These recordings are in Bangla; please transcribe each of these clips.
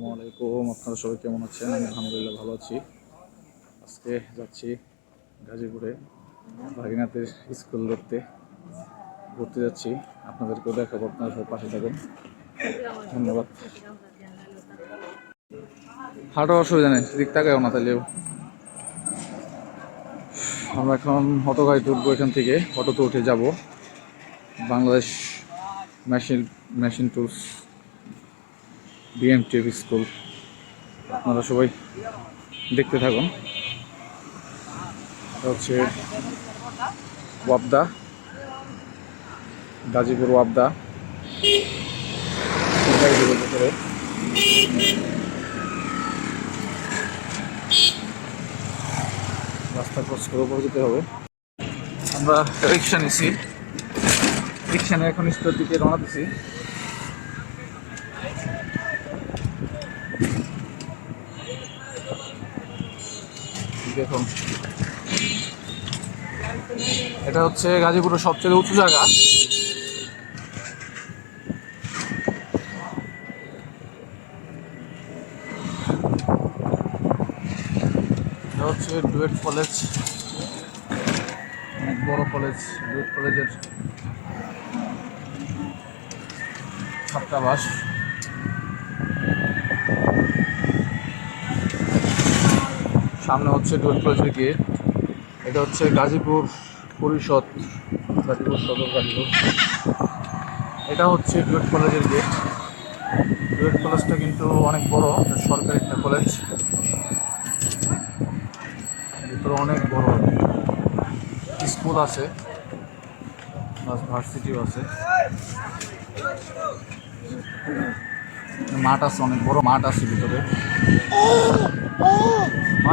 আসসালামাইকুম, আপনারা সবাই কেমন আছেন? আমি আলহামদুলিল্লাহ ভালো আছি। আজকে যাচ্ছি গাজীপুরে ভাগিনাথের স্কুল ঘুরতে যাচ্ছি। আপনাদেরকেও দেখাবো, আপনারা সব পাশে থাকুন। ধন্যবাদ। হাঁটো, অসুবিধা নেই, দিক তাকাও না তাহলেও। আমরা এখন অটো গাড়িতে উঠবো, এখান থেকে অটোতে উঠে যাব Bangladesh machine tools BMTF school. আপনারা সবাই দেখতে থাকুন। এটা হচ্ছে ওয়াবদা, গাজীপুর ওয়াবদা। রাস্তা ক্রস করে উপরে যেতে হবে। আমরা রিক্সা নিছি, রিক্সা নিয়ে এখন স্কুলের দিকে রওনা দিছি। দেখুন, এটা হচ্ছে গাজীপুরের সবচেয়ে উঁচু জায়গা। এটা হচ্ছে ডুয়েট কলেজ, অনেক বড় কলেজ। ডুয়েট কলেজের ছাত্রাবাস। সামনে হচ্ছে ডুয়েট কলেজের গেট। এটা হচ্ছে গাজীপুর পরিষদ, গাজীপুর সদর গাজীপুর। এটা হচ্ছে ডুয়েট কলেজের গেট। ডুয়েট কলেজটা কিন্তু অনেক বড়, সরকারি একটা কলেজ। ভিতরে অনেক বড় স্কুল আছে, প্লাস ভার্সিটিও আছে। মাঠ আছে, অনেক বড় মাঠ আছে ভিতরে।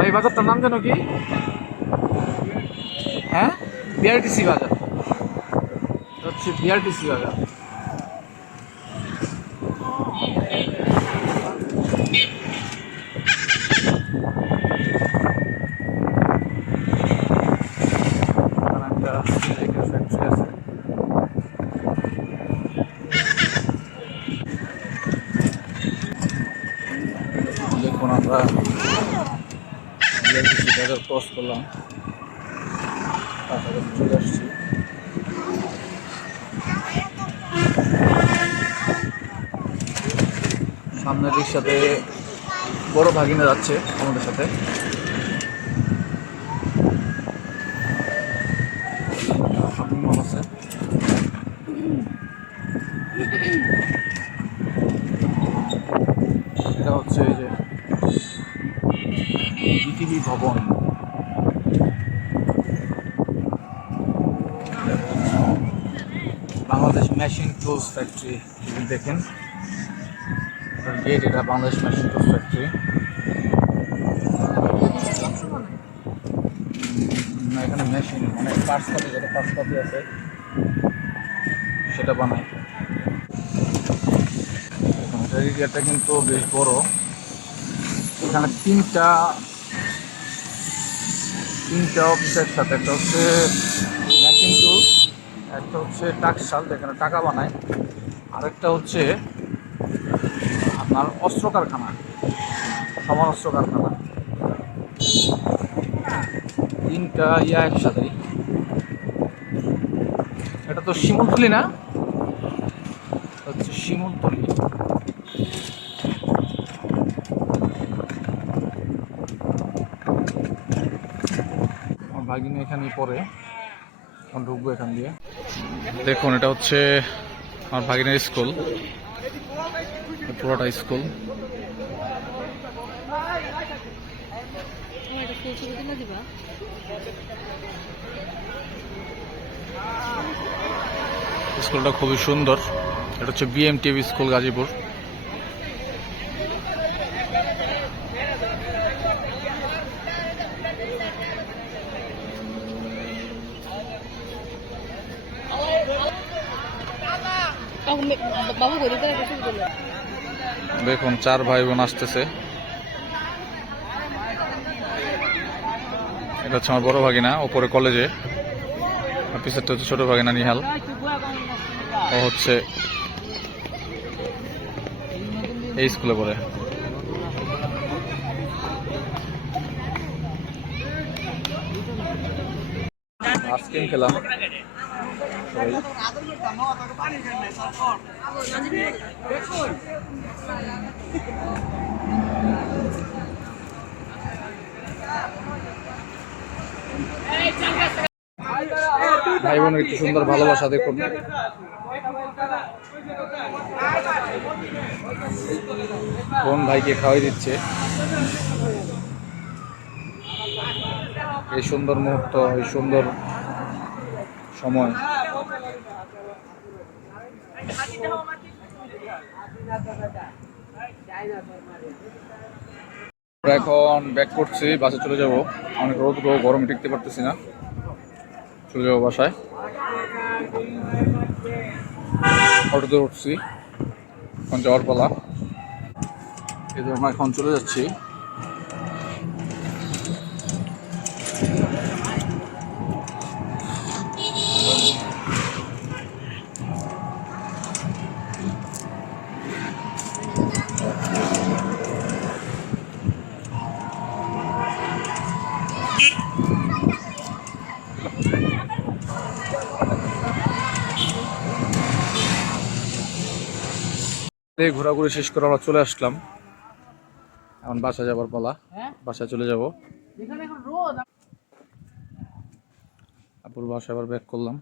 এই বাজারটার নাম জানো কি? হ্যাঁ, বিআরটিসি বাজার। হচ্ছে বিআরটিসি বাজার। দেখুন, আমরা বিআরটিসি বাজার ক্রস করলাম, কাছাকাছি চলে আসছি। সামনের রিক্সাতে বড় ভাগিনা যাচ্ছে আমাদের সাথে। শপিং মল আছে। এটা হচ্ছে এই যে বিটিভি ভবন। বাংলাদেশ মেশিন টুলস ফ্যাক্টরি, দেখেন গেট। এটা বাংলাদেশ মেশিন টুলস ফ্যাক্টরি। এখানে মেশিন, অনেক পার্টসপাতি, যত পার্টসপাতি আছে সেটা বানায়। এরিয়াটা কিন্তু বেশ বড়। এখানে তিনটা অফিস একসাথে। একটা হচ্ছে মেশিন টুলস, একটা হচ্ছে টাকশাল যেখানে টাকা বানায়, আরেকটা হচ্ছে আপনার অস্ত্র কারখানা, সমান অস্ত্র কারখানা। তিনটা একসাথেই। এটা তো শিমুলতলি না, হচ্ছে শিমুলতলি। আমার ভাগিনী এখানেই পড়ে, এখন ঢুকবো এখান দিয়ে। দেখুন, এটা হচ্ছে আমার ভাগিনের স্কুল, পুরোটা স্কুল। স্কুলটা খুবই সুন্দর। এটা হচ্ছে বিএমটিএফ স্কুল গাজীপুর। দেখুন, 4 ভাই বোন আসতেছে। এটা হচ্ছে আমার বড় ভাগিনা, ওপরে কলেজে। পিছারটা হচ্ছে ছোট ভাগিনা নিহাল, ও হচ্ছে এই স্কুলে পড়ে। আইসক্রিম খেলাম সবাই। ভাই বোনের কি সুন্দর ভালোবাসা দেখুন। বোন ভাইকে খাওয়াই দিচ্ছে। এই সুন্দর মুহূর্ত, এই সুন্দর সময়। আমরা এখন ব্যাক করছি, বাসে চলে যাব। অনেক রোদ, গরমে টিকতে পারতেছি না, চলে যাবো বাসায়। অটোতে উঠছি, এখন যাওয়ার পালা। এই যে আমরা এখন চলে যাচ্ছি। ঘোরাঘুরি শেষ করে আমরা চলে আসলাম, এখন বাসায় যাবার পালা। বাসায় চলে যাব। আপুর বাসায় আবার ব্যাক করলাম।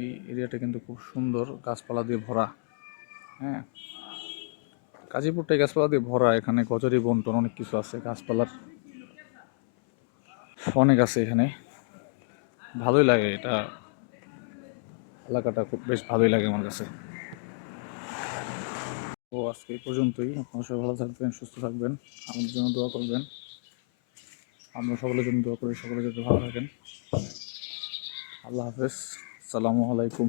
এই এরিয়াটা কিন্তু খুব সুন্দর, গাছপালা দিয়ে ভরা। হ্যাঁ, গাজীপুরটাই গাছপালা দিয়ে ভরা। এখানে কচুরি বন্টন অনেক কিছু আছে, গাছপালার অনেক আছে এখানে। ভালোই লাগে, এটা এলাকাটা খুব বেশ ভালোই লাগে আমার কাছে। তো আজকে এই পর্যন্তই। আপনারা সবাই ভালো থাকবেন, সুস্থ থাকবেন, আমাদের জন্য দোয়া করবেন। আমরা সকলের জন্য দোয়া করি, সকলে যাতে ভালো থাকেন। আল্লাহ হাফেজ, আসসালামু আলাইকুম।